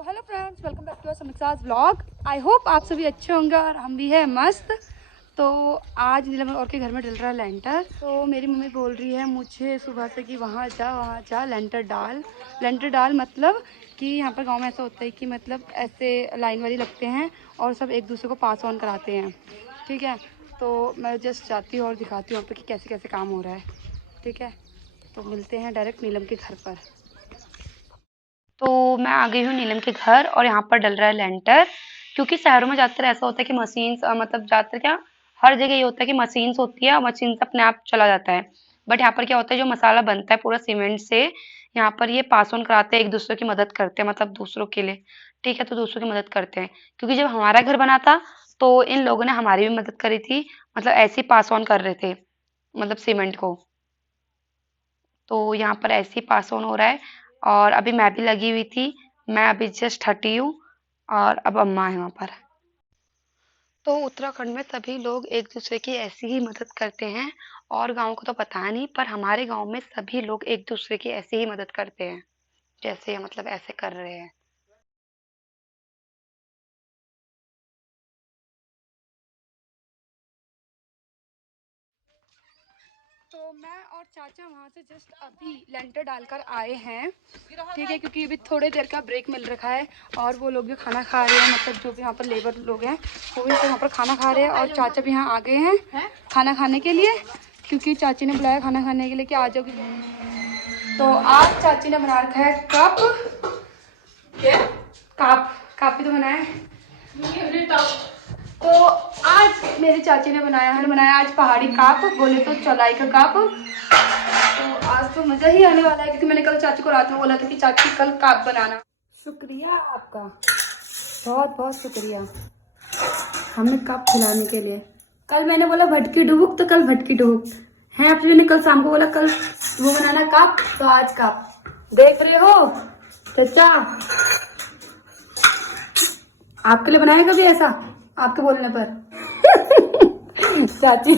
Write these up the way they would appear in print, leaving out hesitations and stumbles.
तो hello friends, welcome back to Samiksha's vlog. I hope आप सभी अच्छे होंगे और हम भी हैं मस्त। तो आज नीलम और के घर में डल रहा है लेंटर। तो मेरी मम्मी बोल रही है मुझे सुबह से कि वहाँ जा लेंटर डाल मतलब कि यहाँ पर गांव में ऐसा होता है कि मतलब ऐसे लाइन वाली लगते हैं और सब एक दूसरे को पास ऑन कराते हैं। ठीक है, तो मैं जस्ट जाती हूँ और दिखाती हूँ यहाँ पर कि कैसे कैसे काम हो रहा है। ठीक है, तो मिलते हैं डायरेक्ट नीलम के घर पर। तो मैं आ गई हूँ नीलम के घर और यहाँ पर डल रहा है लेंटर। क्योंकि शहरों में ज़्यादातर ऐसा होता है कि मशीन्स मतलब ज़्यादातर क्या हर जगह ये होता है कि मशीन्स होती है और मशीन से अपने आप चला जाता है। बट यहाँ पर क्या होता है, जो मसाला बनता है पूरा सीमेंट से, यहाँ पर ये पास ऑन कराते हैं, एक दूसरे की मदद करते हैं, मतलब दूसरों के लिए। ठीक है, तो दूसरों की मदद करते हैं। क्योंकि जब हमारा घर बना था तो इन लोगों ने हमारी भी मदद करी थी, मतलब ऐसे ही पास ऑन कर रहे थे, मतलब सीमेंट को। तो यहाँ पर ऐसे ही पास ऑन हो रहा है और अभी मैं भी लगी हुई थी। मैं अभी जस्ट हटी हूँ और अब अम्मा है वहाँ पर। तो उत्तराखंड में सभी लोग एक दूसरे की ऐसी ही मदद करते हैं। और गाँव को तो पता नहीं, पर हमारे गाँव में सभी लोग एक दूसरे की ऐसी ही मदद करते हैं, जैसे मतलब ऐसे कर रहे हैं। तो मैं और चाचा वहाँ से जस्ट अभी लेंटर डालकर आए हैं। ठीक है, क्योंकि अभी थोड़ी देर का ब्रेक मिल रखा है और वो लोग भी खाना खा रहे हैं, मतलब जो भी यहाँ पर लेबर लोग हैं वो भी यहाँ पर खाना खा रहे हैं। और चाचा भी यहाँ आ गए हैं खाना खाने के लिए, क्योंकि चाची ने बुलाया खाना खाने के लिए कि आ जाओगी। तो आज चाची ने बना रखा है कापी तो बनाया है। तो आज मेरी चाची ने बनाया आज पहाड़ी काप, बोले तो चौलाई का काप। तो आज तो मज़ा ही आने वाला है, क्योंकि मैंने कल चाची को रात में बोला था कि चाची कल काप बनाना। शुक्रिया आपका, बहुत बहुत शुक्रिया हमें काप खिलाने के लिए। कल मैंने बोला भटकी डुबुक, तो कल भटकी डुबुक है। आपने ने कल शाम को बोला कल वो बनाना काप, तो आज काप। देख रहे हो चाचा, आपके लिए बनाया कभी ऐसा आपके बोलने पर? चाची।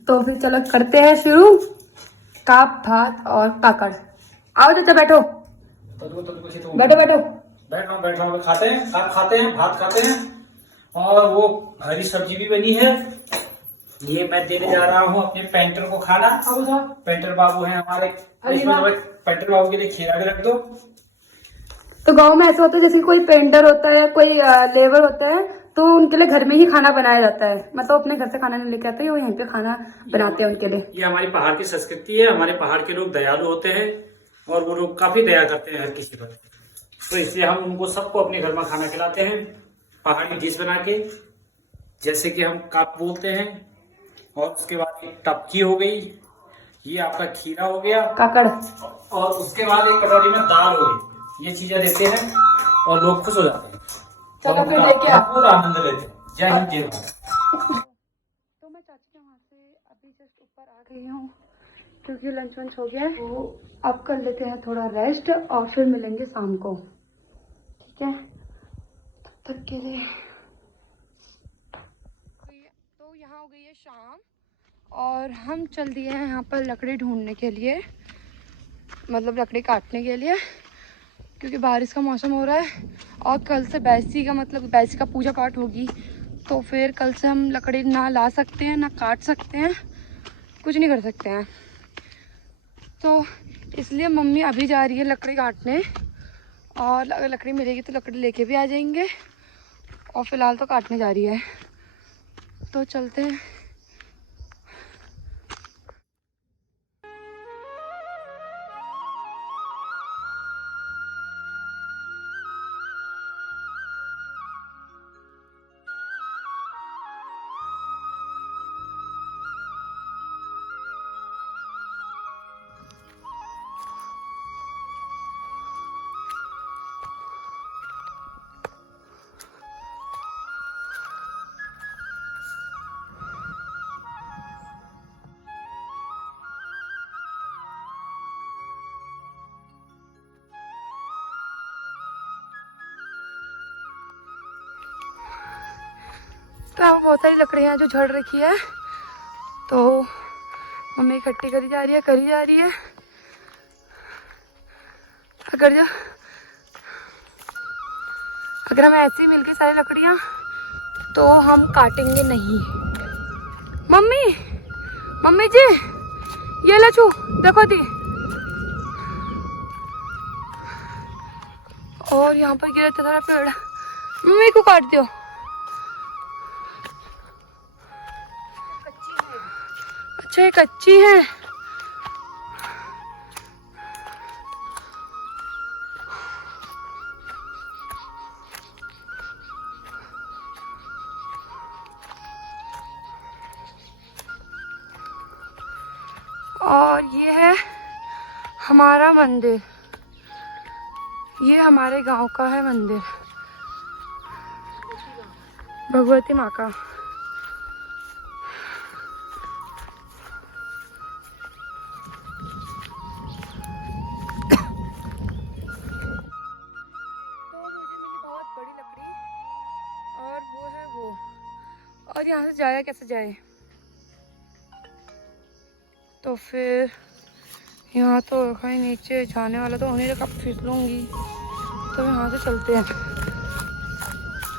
तो फिर चलो करते हैं शुरू। काप भात और पाकड़। आओ चाचा बैठो बैठो बैठो। बैठ रहा हूँ। खाते हैं भात खाते हैं और वो हरी सब्जी भी बनी है। ये मैं देने जा रहा हूँ अपने पेंटर को खाना। पेंटर बाबू हैं हमारे, पेंटर बाबू के लिए खीरा भी रख दो। तो गांव में ऐसा होता है जैसे कोई पेंटर होता है, कोई लेबर होता है, तो उनके लिए घर में ही खाना बनाया जाता है। मतलब अपने घर से खाना नहीं लेके आते, वो यहीं पे खाना बनाते हैं उनके लिए। ये हमारी पहाड़ की संस्कृति है। हमारे पहाड़ के लोग दयालु होते हैं और वो लोग काफी दया करते हैं हर किसी पर। तो इसलिए हम उनको सबको अपने घर में खाना खिलाते हैं पहाड़ी डिश बना के, जैसे कि हम काप बोलते हैं। और उसके बाद एक टपकी हो गई, ये आपका खीरा हो गया, काकड़, और उसके बाद एक कटोरी में दाल हो गई। ये चीजें देते हैं और लोग खुश हो जाते हैं। चलो फिर लेके आओ। पूरा आनंद लेते हैं। जय हिंद जय भारत। तो मैं चाची के वहाँ से अभी जस्ट ऊपर आ गई हूँ, क्योंकि लंच वंच हो गया है। तो अब कर लेते हैं थोड़ा रेस्ट और फिर मिलेंगे शाम को। ठीक है, तब तक के लिए। तो यहाँ हो गई है शाम और हम चल दिए हैं यहाँ पर लकड़ी ढूंढने के लिए, मतलब लकड़ी काटने के लिए, क्योंकि बारिश का मौसम हो रहा है और कल से बैसी का मतलब बैसी का पूजा पाठ होगी। तो फिर कल से हम लकड़ी ना ला सकते हैं ना काट सकते हैं, कुछ नहीं कर सकते हैं। तो इसलिए मम्मी अभी जा रही है लकड़ी काटने, और अगर लकड़ी मिलेगी तो लकड़ी लेके भी आ जाएंगे, और फिलहाल तो काटने जा रही है। तो चलते हैं। तो यहाँ बहुत सारी लकड़ियाँ जो झड़ रखी है, तो मम्मी इकट्ठी करी जा रही है। अगर जो अगर हमें ऐसे ही मिल गई सारी लकड़ियाँ तो हम काटेंगे नहीं। मम्मी, मम्मी जी, ये लचू देखो दी। और यहाँ पर गिरा था पेड़, मम्मी को काट दियो। अच्छा ये कच्ची है। और ये है हमारा मंदिर, ये हमारे गांव का है मंदिर, भगवती माँ का। तो मुझे मिली बहुत बड़ी लकड़ी और वो है वो। और यहाँ से जाया कैसे जाए? तो फिर यहाँ तो कहीं नीचे जाने वाला तो होने लगा, फिसलूंगी। तो यहाँ से चलते हैं।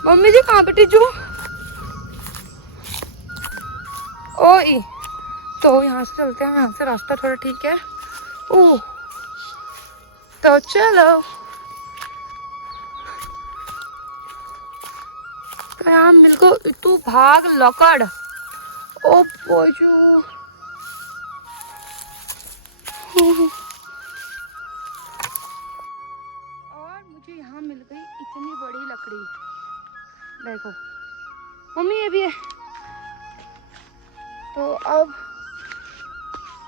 मम्मी जी कहाँ पे टीचू? ओई, तो यहाँ से चलते हैं। यहाँ से रास्ता थोड़ा ठीक है। ओह, तो चलो। तो यहाँ बिल्कुल तू भाग लकड़। ओ पोजू, और मुझे यहाँ मिल गई इतनी बड़ी लकड़ी। देखो मम्मी, ये भी है। तो अब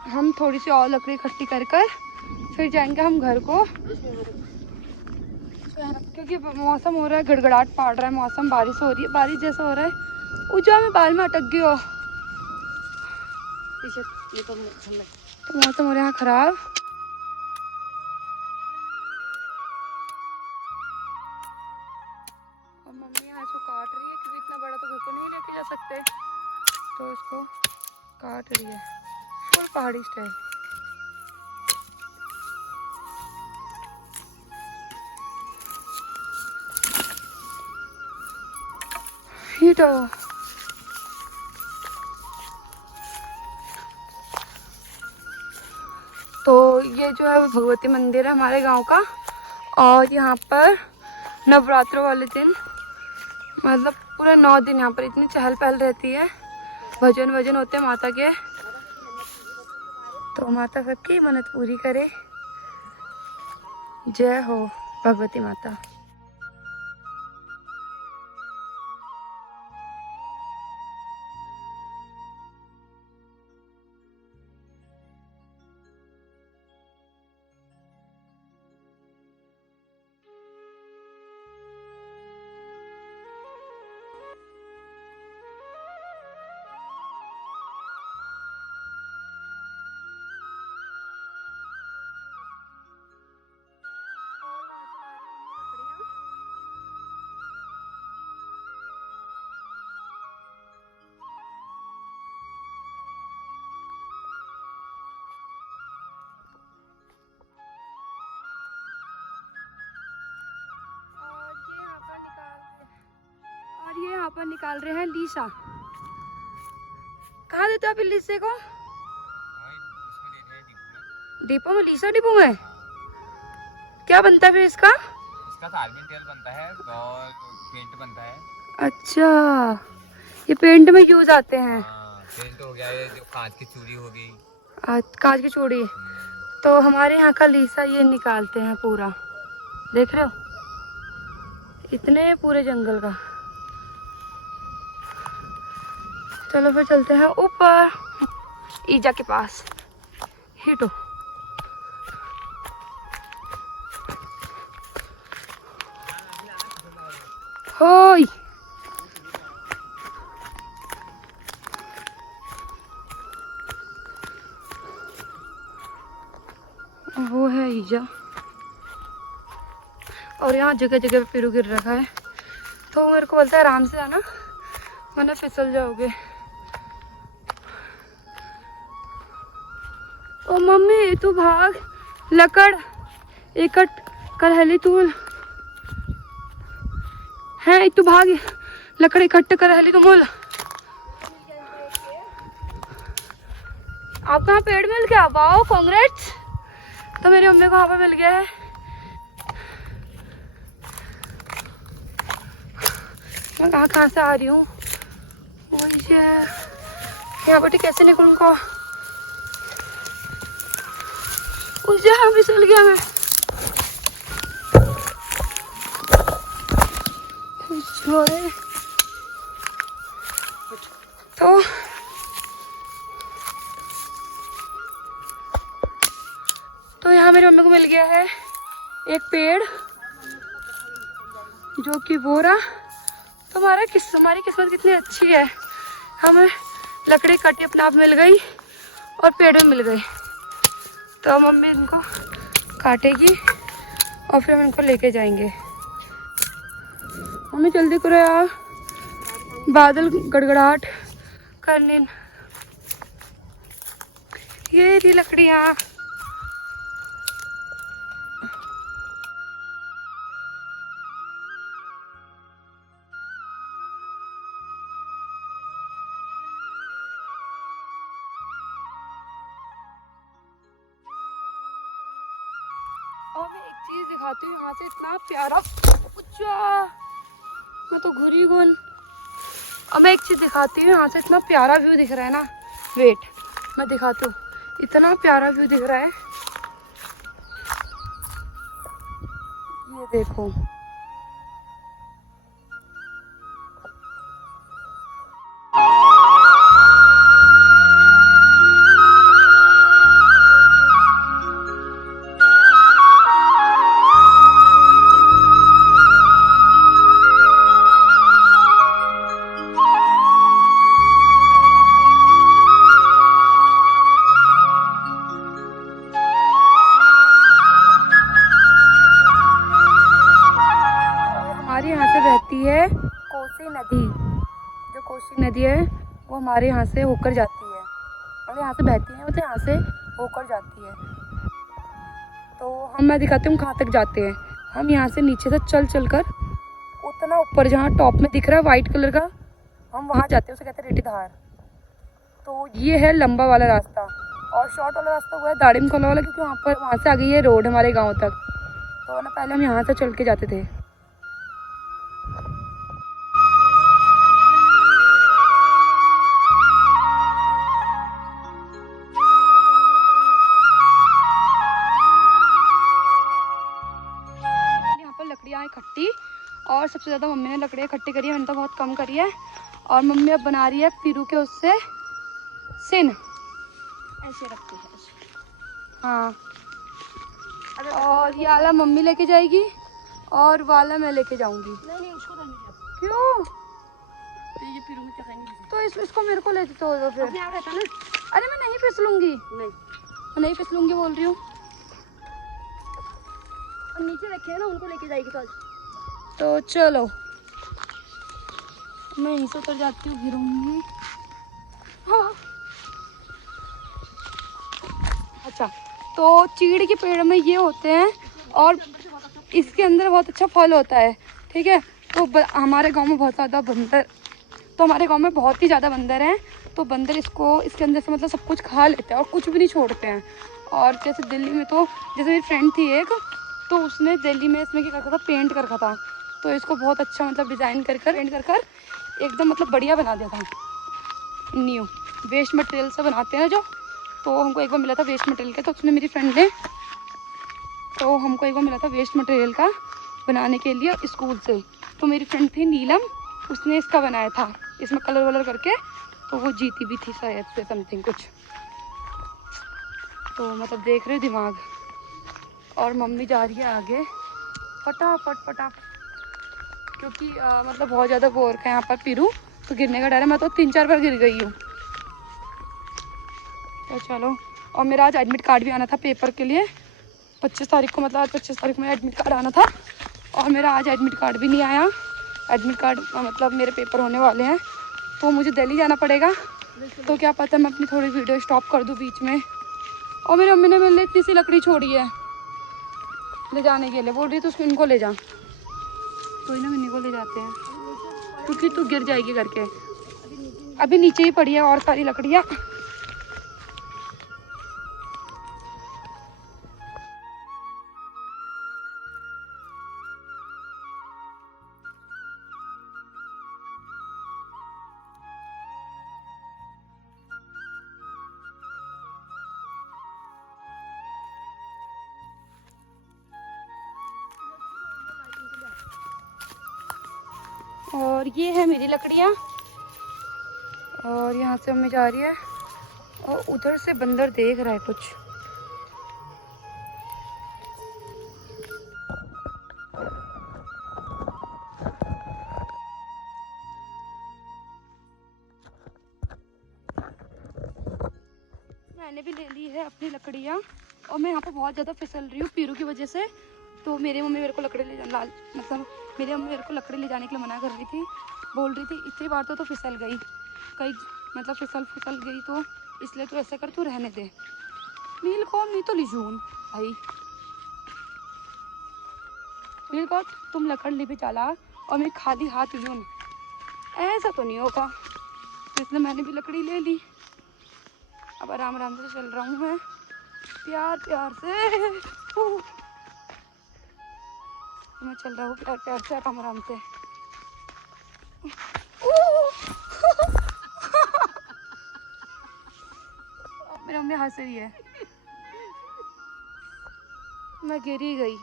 हम थोड़ी सी और लकड़ी इकट्ठी कर कर फिर जाएंगे हम घर को, क्योंकि मौसम हो रहा है, गड़गड़ाहट पड़ रहा है मौसम, बारिश हो रही है, बारिश जैसा हो रहा है। ऊँचा में बाल में अटक गई हो। तो मौसम हो रहा है खराब। और मम्मी यहाँ इसको काट रही है, क्योंकि इतना बड़ा तो घर को नहीं लेके जा सकते, तो इसको काट रही है फुल पहाड़ी स्टाइल। हीटो तो ये जो है वो भगवती मंदिर है हमारे गांव का। और यहाँ पर नवरात्रों वाले दिन, मतलब पूरे 9 दिन यहाँ पर इतनी चहल पहल रहती है, भजन वजन होते हैं माता के। तो माता सबकी मन्नत पूरी करे। जय हो भगवती माता। ये यहाँ पर निकाल रहे हैं लीसा। कहाँ देते हो आप लीसे को? डिपो में? लीसा डिपो में क्या बनता है फिर इसका? इसका कार्बन तेल बनता है और पेंट बनता है। अच्छा, ये पेंट में यूज आते हैं। पेंट हो गया, ये जो कांच की चूड़ी हो गई। कांच की चूड़ी। तो हमारे यहाँ का लीसा ये निकालते हैं पूरा, देख रहे हो, इतने पूरे जंगल का। चलो फिर चलते हैं ऊपर ईजा के पास। हिटो। होय, वो है ईजा। और यहाँ जगह जगह पे पेड़ों गिर रखा है, तो मेरे को बोलता है आराम से आना वरना फिसल जाओगे। ओ मम्मी तू भाग, लकड़ इकट कर हेली तूल। है तू भाग लकड़ी इकट्ठे कर हेली तो बोल। आपको यहाँ पेड़ मिल गया, वाओ कांग्रेट्स। तो मेरी मम्मी को वहाँ पे मिल गया है। मैं कहाँ से आ रही हूँ, यहाँ पर कैसे निकलूँगा, उस जगह फिसल गया मैं। तो यहाँ मेरी मम्मी को मिल गया है एक पेड़ जो कि वो रहा। तो हमारी किस्मत कितनी अच्छी है, हमें लकड़ी कटी अपने आप मिल गई और पेड़ में मिल गई। तो मम्मी इनको काटेगी और फिर हम इनको लेके जाएंगे। मम्मी जल्दी करो यार, बादल गड़गड़ाहट करने। ये रही लकड़ियाँ। और मैं एक चीज दिखाती हूँ, यहाँ से इतना प्यारा, मैं तो घुरी गुन। अब मैं एक चीज दिखाती हूँ, यहाँ से इतना प्यारा व्यू दिख रहा है ना। वेट मैं दिखाती हूँ, इतना प्यारा व्यू दिख रहा है, ये देखो। हमारे यहाँ से बहती है कोसी नदी। जो कोसी नदी है वो हमारे यहाँ से होकर जाती है, और यहाँ से बहती है, मतलब यहाँ से होकर जाती है। तो मैं दिखाती हूँ कहाँ तक जाते हैं। हम यहाँ से नीचे से चल कर उतना ऊपर जहाँ टॉप में दिख रहा है वाइट कलर का, हम वहाँ जाते हैं, उसे कहते हैं रेटी धार। तो ये है लंबा वाला रास्ता, और शॉर्ट वाला रास्ता हुआ है दाड़िम खोला वाला, क्योंकि वहाँ से आ गई है रोड हमारे गाँव तक। तो ना पहले हम यहाँ से चल के जाते थे। लकड़ियाँ इकट्ठी, और सबसे ज़्यादा मम्मी ने लकड़ियाँ इकट्ठी करी है, मैंने तो बहुत कम करी है। और मम्मी अब बना रही है पीरू के उससे सिन, ऐसे रखती है। हाँ, और ये वाला मम्मी लेके जाएगी और वाला मैं लेके जाऊंगी। नहीं उसको तो नहीं। क्यों? तो ये पीरू में क्या खाएंगे? तो इसको मेरे को ले देते हो फिर। अपने आप रहता ना। अरे मैं नहीं फिसलूंगी, नहीं फिसलूंगी बोल रही हूँ। और नीचे रखे हैं ना, उनको लेके जाएगी तो चलो मैं यहीं से उतर जाती हूँ, गिरूंगी। हाँ अच्छा, तो चीड़ के पेड़ में ये होते हैं, और इसके अंदर बहुत अच्छा फल होता है, ठीक है। तो हमारे गांव में बहुत ज़्यादा बंदर, तो हमारे गांव में बहुत ही ज़्यादा बंदर हैं। तो बंदर इसके अंदर से मतलब सब कुछ खा लेते हैं और कुछ भी नहीं छोड़ते हैं। और जैसे दिल्ली में, तो जैसे मेरी फ्रेंड थी एक, तो उसने दिल्ली में इसमें क्या रखा था, पेंट कर रखा था। तो इसको बहुत अच्छा मतलब डिज़ाइन पेंट कर एकदम मतलब बढ़िया बना दिया था। न्यू वेस्ट मटेरियल से बनाते हैं ना जो, तो हमको एक बार मिला था वेस्ट मटेरियल का, तो उसने मेरी फ्रेंड ने, तो हमको एक बार मिला था वेस्ट मटेरियल का बनाने के लिए स्कूल से। तो मेरी फ्रेंड थी नीलम, उसने इसका बनाया था, इसमें कलर वलर करके। तो वो जीती भी थी शायद से समथिंग कुछ। तो मतलब देख रहे दिमाग। और मम्मी जा रही है आगे फटाफट, क्योंकि मतलब बहुत ज़्यादा बोर का यहाँ पर पीरू, तो गिरने का डर है। मैं तो 3-4 बार गिर गई हूँ। तो चलो, और मेरा आज एडमिट कार्ड भी आना था पेपर के लिए 25 तारीख को, मतलब आज 25 तारीख में एडमिट कार्ड आना था, और मेरा आज एडमिट कार्ड भी नहीं आया। एडमिट कार्ड मतलब मेरे पेपर होने वाले हैं, तो मुझे दिल्ली जाना पड़ेगा। तो क्या पता मैं अपनी थोड़ी वीडियो स्टॉप कर दूँ बीच में। और मेरी मम्मी ने मेरे लिए इतनी सी लकड़ी छोड़ी है ले जाने के लिए, बोल रही तो उसको इनको ले जा। तो ही ना मिन्नी को ले जाते हैं, क्योंकि तू गिर जाएगी करके। अभी नीचे ही पड़ी है और सारी लकड़ियाँ। और ये है मेरी लकड़ियाँ, और यहाँ से मम्मी जा रही है, और उधर से बंदर देख रहा है कुछ। मैंने भी ले ली है अपनी लकड़ियाँ, और मैं यहाँ पे बहुत ज़्यादा फिसल रही हूँ पीरू की वजह से। तो मेरी मम्मी मेरे को लकड़ी ले जाना मतलब मेरी मम्मी मेरे को लकड़ी ले जाने के लिए मना कर रही थी, बोल रही थी इतनी बार तो फिसल गई, कई मतलब फिसल गई, तो इसलिए तू ऐसा कर, तू रहने दे। मील को मैं तो लीजून भाई, मील को तुम लकड़ ले भी चला और मैं खाली हाथ लीजून, ऐसा तो नहीं होगा। तो इसलिए मैंने भी लकड़ी ले ली। अब आराम आराम से चल रहा हूँ मैं, प्यार प्यार से। मैं चल रहा हूँ प्यार प्यार से, आराम आराम से। मेरी मम्मी हंस रही है, मैं गिरी गई।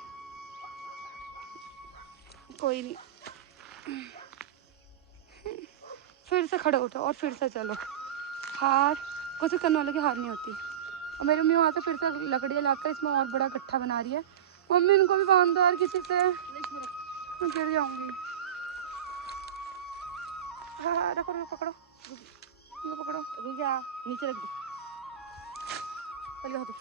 कोई नहीं, फिर से खड़े उठो और फिर से चलो। हार कोशिश करने वाले की हार नहीं होती। और मेरी मम्मी वहाँ से फिर से लकड़ियाँ लाकर इसमें और बड़ा गट्ठा बना रही है। मम्मी इनको भी बांध दो यार किसी से, मैं गिर जाऊंगी। हाँ रखो रखो, पकड़ो इनको, पकड़ो, रुक जा, नीचे रख दो, चलिए दो।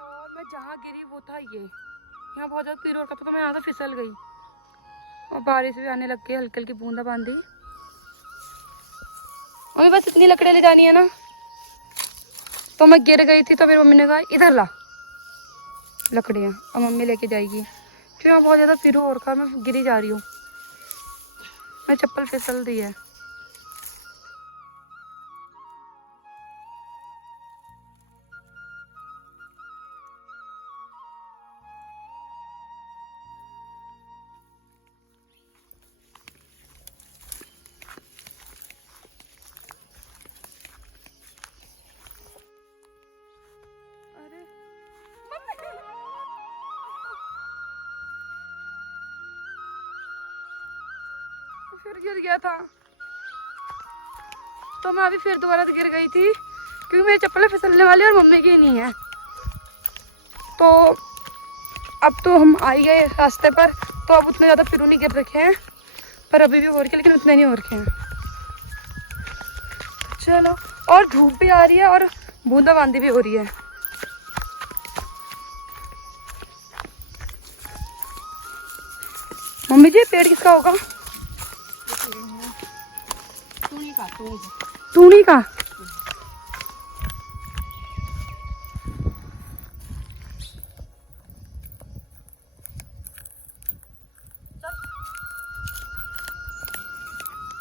और मैं जहाँ गिरी वो था ये, यहाँ बहुत ज़्यादा पीर रखा था, तो मैं यहाँ से फिसल गई, और बारिश भी आने लग गई, हल्की हल्की बूंदा बांदी। मम्मी बस इतनी लकड़ियाँ ले जानी है ना, तो मैं गिर गई थी, तो मेरी मम्मी ने कहा इधर ला लकड़ियाँ, और मम्मी लेके जाएगी। क्यों यहाँ बहुत ज़्यादा पीरू हो रखा है, मैं गिरी जा रही हूँ, मैं चप्पल फिसल दी है। अरे फिर गिर गया था, तो मैं अभी फिर दोबारा गिर गई थी, क्योंकि मेरी चप्पलें फिसलने वाली और मम्मी की नहीं है। तो अब तो हम आ ही गए रास्ते पर, तो अब उतने ज़्यादा फिर नहीं गिर रखे हैं, पर अभी भी हो रखे, लेकिन उतने नहीं हो रखे हैं। चलो, और धूप भी आ रही है और बूंदाबांदी भी हो रही है। मम्मी जी पेड़ किसका होगा? तूनी का।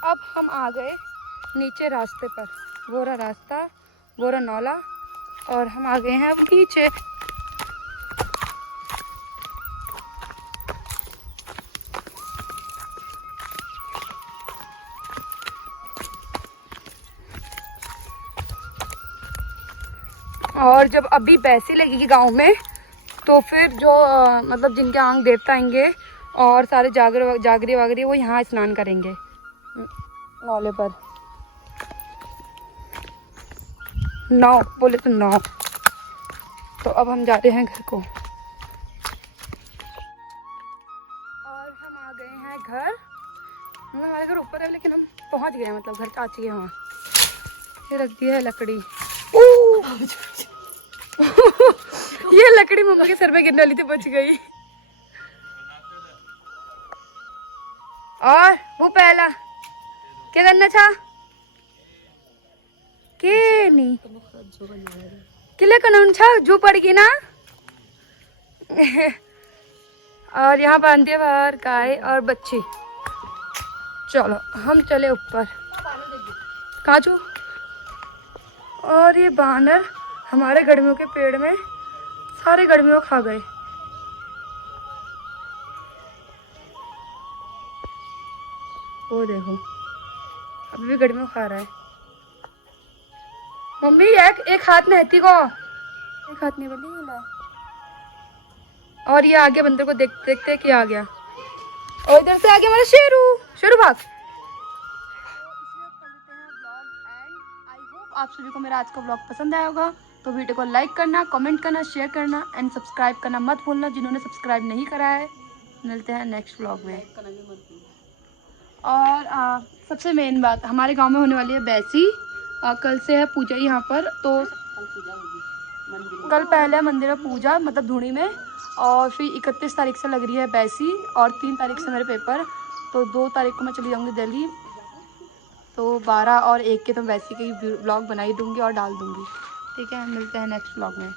अब हम आ गए नीचे रास्ते पर, वो रहा रास्ता, वो रहा नौला, और हम आ गए हैं अब नीचे। और जब अभी बैसी लगेगी गांव में, तो फिर जो मतलब जिनके आंग देवता आएंगे और सारे जागरी वागरी वो यहाँ स्नान करेंगे नौले पर। नाव बोले तो नाव। तो अब हम जा रहे हैं घर को, और हम आ गए हैं घर। हमारे घर ऊपर है, लेकिन हम पहुंच गए हैं, मतलब घर चाची है वहाँ। ये रख दी है लकड़ी। ये लकड़ी मम्मी के सर में गिरने वाली थी, बच गई। और वो पहला क्या करना था? के नहीं किले कानून छा जो पड़गी ना। और यहाँ बांधे बाहर गाय और बच्चे। चलो हम चले ऊपर। काजू और ये बानर हमारे गर्मियों के पेड़ में सारे गर्मियों खा गए। वो देखो अभी भी गर्मियों खा रहा है। मम्मी एक हाथ नहती को एक हाथ नहीं बनी। और ये आगे बंदर को देखते देखते क्या आ गया। और इधर से आगे हमारा शेरू। शेरू भाग। आप सभी को मेरा आज का ब्लॉग पसंद आया होगा तो वीडियो को लाइक करना, कमेंट करना, शेयर करना एंड सब्सक्राइब करना मत भूलना जिन्होंने सब्सक्राइब नहीं करा है। मिलते हैं नेक्स्ट ब्लॉग में। और सबसे मेन बात, हमारे गांव में होने वाली है बैसी। कल से है पूजा यहाँ पर। तो कल पहले है मंदिर में पूजा मतलब धूनी में, और फिर 31 तारीख से लग रही है बैसी और 3 तारीख से मेरे पेपर। तो 2 तारीख को मैं चली जाऊँगी दिल्ली। तो 12 और 1 के तो वैसे ही ब्लॉग बना ही दूँगी और डाल दूँगी। ठीक है, मिलते हैं नेक्स्ट ब्लॉग में।